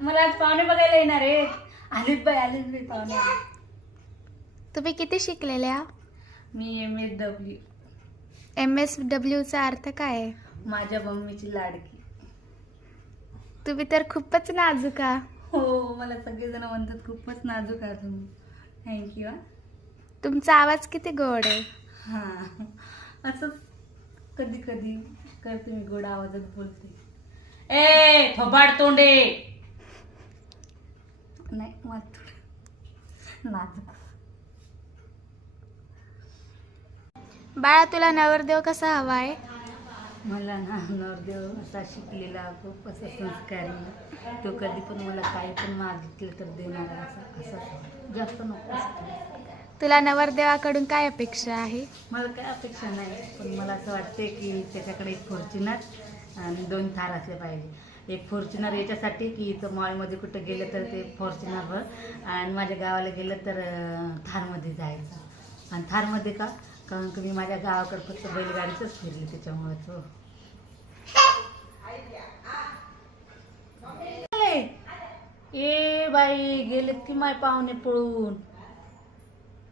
मला आज पाहुणे बघायला येणार आहे. आलीत बाई आलीत बाई पाहुणे. तुम्ही किती शिकलेल्या मी M S W M S डब्ल्यूचा अर्थ काय आहे? माझ्या मम्मीची लाडकी. तुम्ही तर खूपच नाजूक आहात. हो मला सगळेजण म्हणतात खूपच नाजूक आहे तुम्ही. थँक्यू तुमचा आवाज किती गोड आहे? हां. असंच कधी कधी करते मी गोड आवाजात बोलते. ए थोबाड तोंडे! नाही मग थोडं नाजूक बाळा तुला नवरदेव कसा हवा आहे? मला ना नवरदेव असा शिकलेला खूप असा संस्कारी तो कधी पण मला काही पण मागितलं तर देणारा असा असा जास्त नको. तुला नवरदेवाकडून काय अपेक्षा आहे? मला काय अपेक्षा नाही पण मला असं वाटते की त्याच्याकडे एक फॉर्च्युनर आणि दोन थार असले पाहिजे. एक फॉर्च्युनर याच्यासाठी की इथं मॉलमध्ये कुठं गेलं तर ते फॉर्च्युनरवर आणि माझ्या गावाला गेलं तर थारमध्ये जायचं. आणि थारमध्ये का? कारण की मी माझ्या गावाकडे फक्त बैलगाडीचंच फिरली त्याच्यामुळे तो. ए बाई गेलेत की माय पाहुणे पळून?